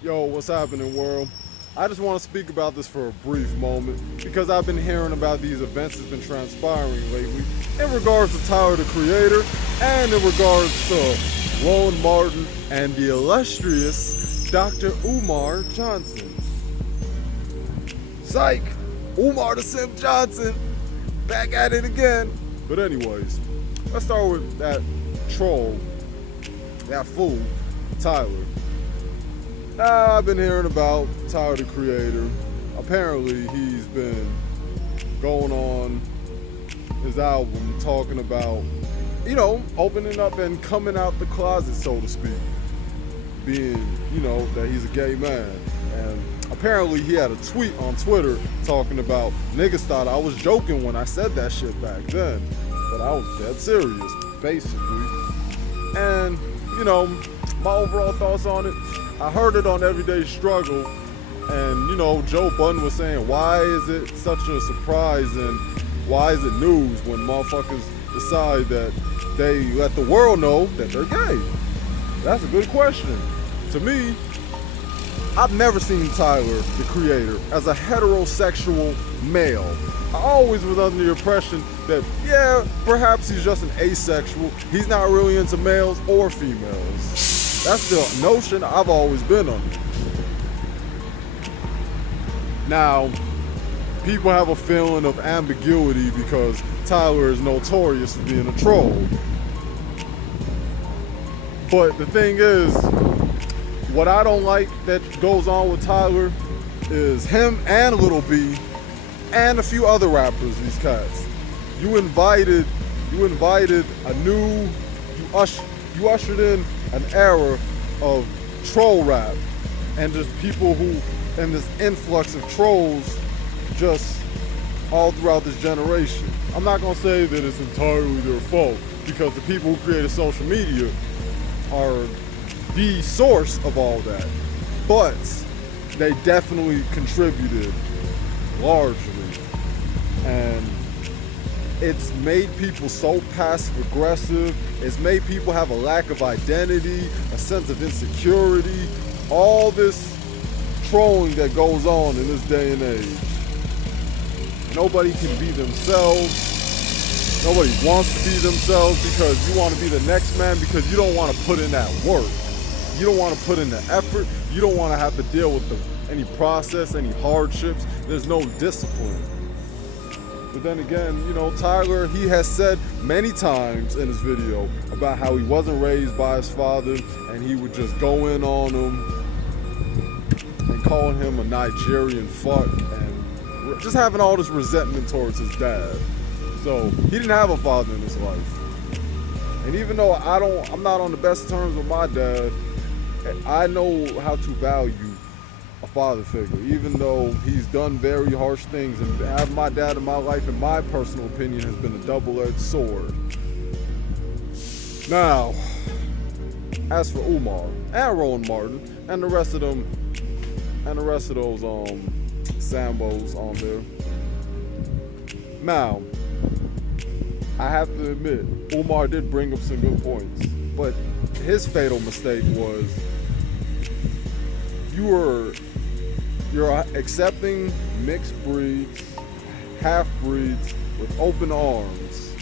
Yo, what's happening, world? I just want to speak about this for a brief moment because I've been hearing about these events that's been transpiring lately in regards to Tyler the Creator and in regards to Roland Martin and the illustrious Dr. Umar Johnson. Psych! Umar the Sim Johnson! Back at it again! But anyways, let's start with that troll, that fool, Tyler. I've been hearing about Tyler the Creator. Apparently he's been going on his album talking about, opening up and coming out the closet, so to speak. Being, that he's a gay man. And apparently he had a tweet on Twitter talking about, niggas thought I was joking when I said that shit back then. But I was dead serious, basically. And, my overall thoughts on it, I heard it on Everyday Struggle, and Joe Budden was saying, why is it such a surprise and why is it news when motherfuckers decide that they let the world know that they're gay? That's a good question. To me, I've never seen Tyler, the Creator, as a heterosexual male. I always was under the impression that, yeah, perhaps he's just an asexual. He's not really into males or females. That's the notion I've always been under. Now, people have a feeling of ambiguity because Tyler is notorious for being a troll. But the thing is, what I don't like that goes on with Tyler is him and Lil B and a few other rappers, these cats. You ushered in an era of troll rap and just people and this influx of trolls just all throughout this generation. I'm not gonna say that it's entirely their fault because the people who created social media are the source of all that, but they definitely contributed largely, and it's made people so passive aggressive. It's made people have a lack of identity, a sense of insecurity, all this trolling that goes on in this day and age. Nobody can be themselves. Nobody wants to be themselves because you want to be the next man because you don't want to put in that work. You don't want to put in the effort. You don't want to have to deal with any process, any hardships. There's no discipline. But then again, Tyler, he has said many times in his video about how he wasn't raised by his father and he would just go in on him and calling him a Nigerian fuck and just having all this resentment towards his dad. So he didn't have a father in his life. And even though I'm not on the best terms with my dad, I know how to value a father figure, even though he's done very harsh things, and having my dad in my life, in my personal opinion, has been a double-edged sword. Now, as for Umar and Roland Martin and the rest of them, and the rest of those Sambos on there. Now, I have to admit, Umar did bring up some good points, but his fatal mistake was you're accepting mixed breeds, half-breeds with open arms,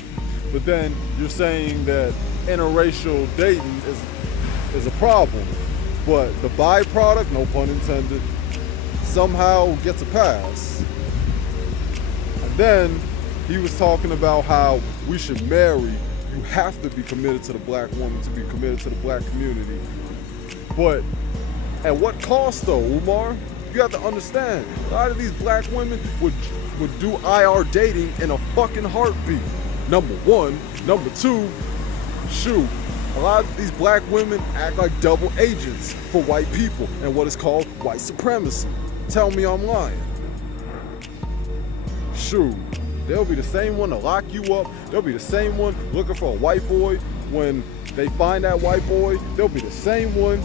but then you're saying that interracial dating is a problem, but the byproduct, no pun intended, somehow gets a pass. And then he was talking about how we should marry. You have to be committed to the black woman to be committed to the black community. But at what cost though, Umar? You have to understand, a lot of these black women would do IR dating in a fucking heartbeat. Number one. Number two, shoot, a lot of these black women act like double agents for white people and what is called white supremacy. Tell me I'm lying. Shoot, they'll be the same one to lock you up. They'll be the same one looking for a white boy. When they find that white boy, they'll be the same one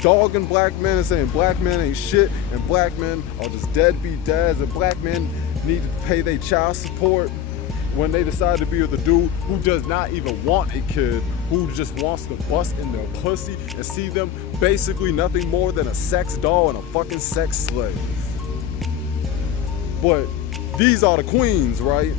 dogging black men and saying black men ain't shit and black men are just deadbeat dads and black men need to pay their child support. when they decide to be with a dude who does not even want a kid, who just wants to bust in their pussy and see them basically nothing more than a sex doll and a fucking sex slave. But these are the queens, right?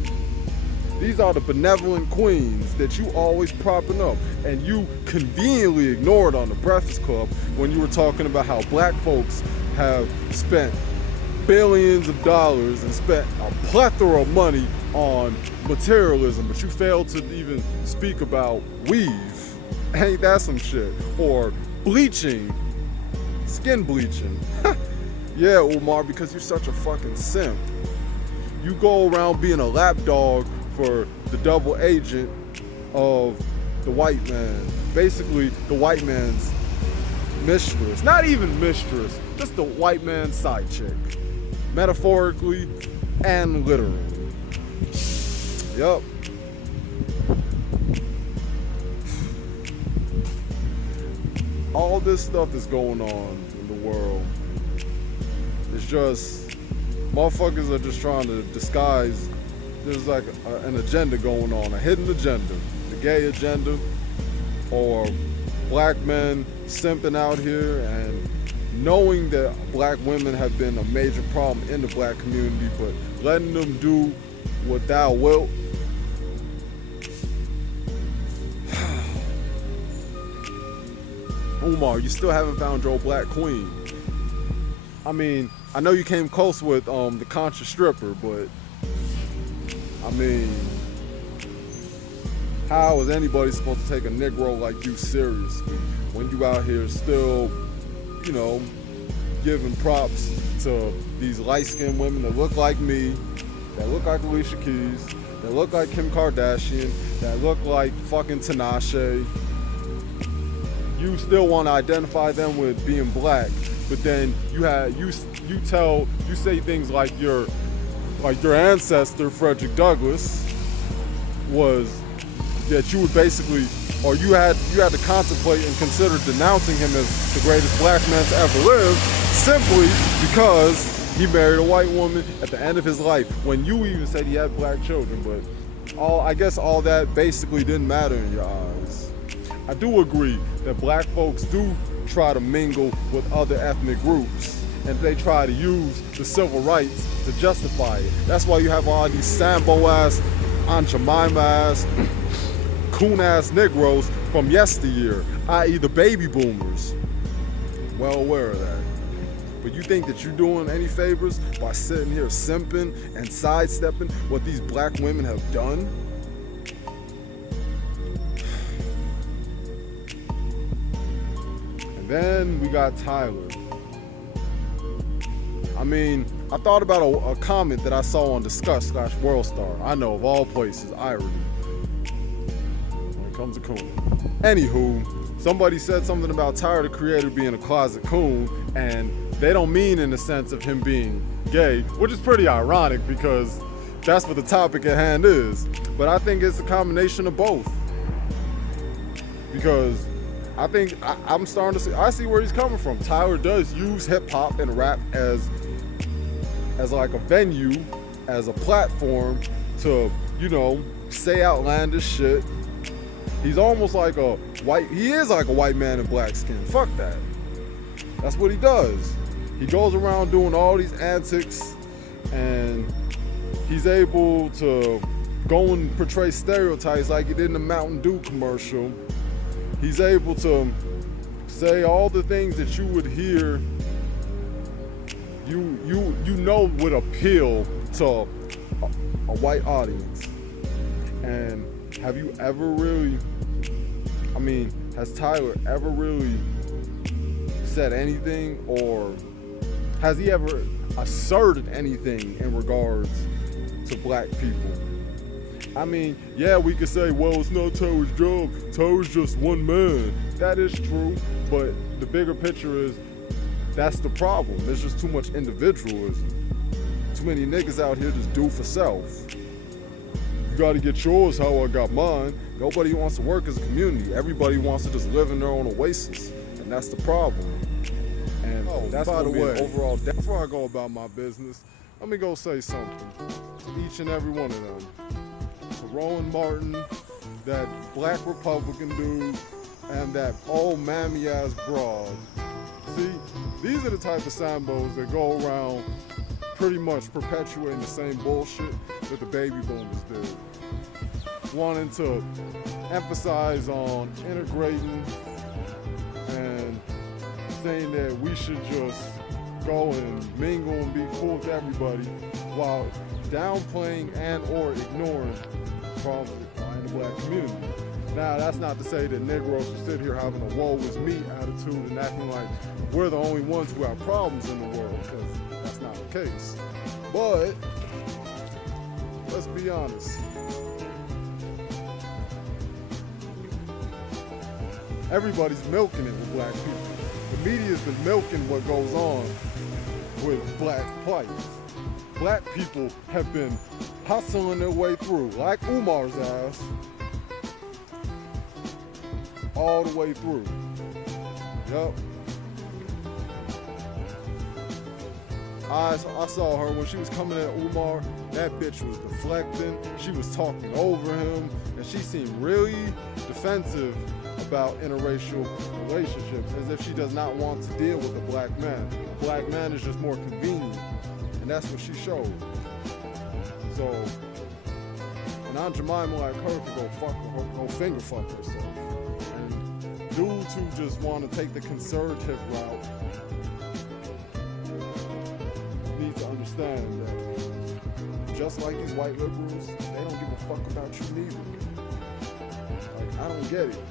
These are the benevolent queens that you always propping up, and you conveniently ignored on the Breakfast Club when you were talking about how black folks have spent billions of dollars and spent a plethora of money on materialism, but you failed to even speak about weave. Ain't that some shit? Or bleaching, skin bleaching. Yeah, Umar, because you're such a fucking simp. You go around being a lapdog for the double agent of the white man. Basically, the white man's mistress. Not even mistress, just the white man's side chick. Metaphorically and literally. Yup. All this stuff that's going on in the world, it's just, motherfuckers are just trying to disguise. There's like an agenda going on, a hidden agenda, the gay agenda, or black men simping out here and knowing that black women have been a major problem in the black community, but letting them do what thou wilt. Umar, you still haven't found your black queen. I mean, I know you came close with the conscious stripper, but I mean, how is anybody supposed to take a Negro like you seriously when you out here still, you know, giving props to these light-skinned women that look like me, that look like Alicia Keys, that look like Kim Kardashian, that look like fucking Tinashe. You still want to identify them with being black, but then you say things like your ancestor Frederick Douglass was, that you would basically, or you had to contemplate and consider denouncing him as the greatest black man to ever live, simply because he married a white woman at the end of his life, when you even said he had black children. But I guess all that basically didn't matter in your eyes. I do agree that black folks do try to mingle with other ethnic groups, and they try to use the civil rights to justify it. That's why you have all these Sambo-ass, Aunt Jemima-ass, coon-ass Negroes from yesteryear, i.e. the baby boomers. Well aware of that. But you think that you're doing any favors by sitting here simping and sidestepping what these black women have done? And then we got Tyler. I mean, I thought about a comment that I saw on Discuss/WorldStar. I know, of all places, irony when it comes to Coonin. Anywho, somebody said something about Tyler, the creator, being a closet coon, and they don't mean in the sense of him being gay, which is pretty ironic because that's what the topic at hand is. But I think it's a combination of both. Because I think I'm starting to see where he's coming from. Tyler does use hip hop and rap as like a venue, as a platform to, you know, say outlandish shit. He's almost like he is like a white man in black skin. Fuck that. That's what he does. He goes around doing all these antics, and he's able to go and portray stereotypes like he did in the Mountain Dew commercial. He's able to say all the things that you would hear, you know would appeal to a white audience. And have you ever really, I mean, has Tyler ever really said anything, or has he ever asserted anything in regards to black people? I mean, yeah, we could say, well, it's not Tyler's job. Tyler's just one man. That is true, but the bigger picture is that's the problem. There's just too much individualism. Too many niggas out here just do for self. You gotta get yours how I got mine. Nobody wants to work as a community. Everybody wants to just live in their own oasis, and that's the problem. And that's, by the way, overall, before I go about my business, let me go say something to each and every one of them. to Roland Martin, that black Republican dude, and that old mammy-ass broad. See, these are the type of Sambos that go around pretty much perpetuating the same bullshit that the baby boomers did. Wanting to emphasize on integrating and saying that we should just go and mingle and be cool with everybody while downplaying and or ignoring problems in the black community. Now, that's not to say that Negroes should sit here having a woe is me attitude and acting like we're the only ones who have problems in the world, because that's not the case. But let's be honest. Everybody's milking it with black people. The media's been milking what goes on with black plight. Black people have been hustling their way through, like Umar's ass, all the way through. Yep. I saw her when she was coming at Umar. That bitch was deflecting. She was talking over him, and she seemed really defensive about interracial relationships, as if she does not want to deal with a black man. A black man is just more convenient, and that's what she showed. So, an Aunt Jemima like her could go finger fuck herself. And dudes who just want to take the conservative route need to understand that just like these white liberals, they don't give a fuck about you neither. Like, I don't get it.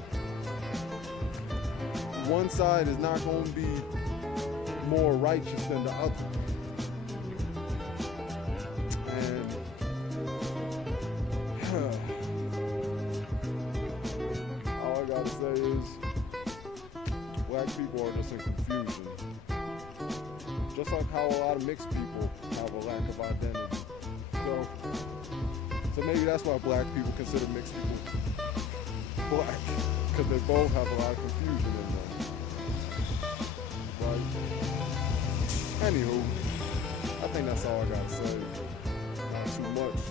One side is not going to be more righteous than the other. And all I gotta say is black people are just in confusion. Just like how a lot of mixed people have a lack of identity. So maybe that's why black people consider mixed people black, because they both have a lot of confusion in them. Anywho, I think that's all I gotta say. Not too much.